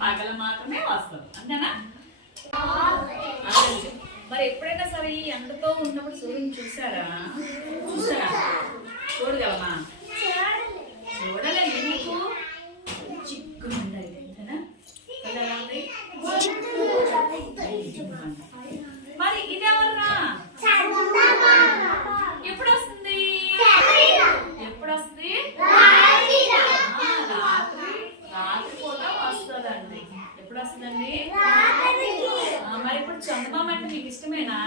పగల మాత్రమే వస్తారు అంతేనా? మరి ఎప్పుడైనా సరే ఎండతో ఉన్నప్పుడు సూర్యుని చూసారా? చూసారా? చూడగలమా చూడలేదు ఎందుకు ఎప్పుడు వస్తుందండి మరి ఇప్పుడు చందమామ అంటే మీకు ఇష్టమేనా?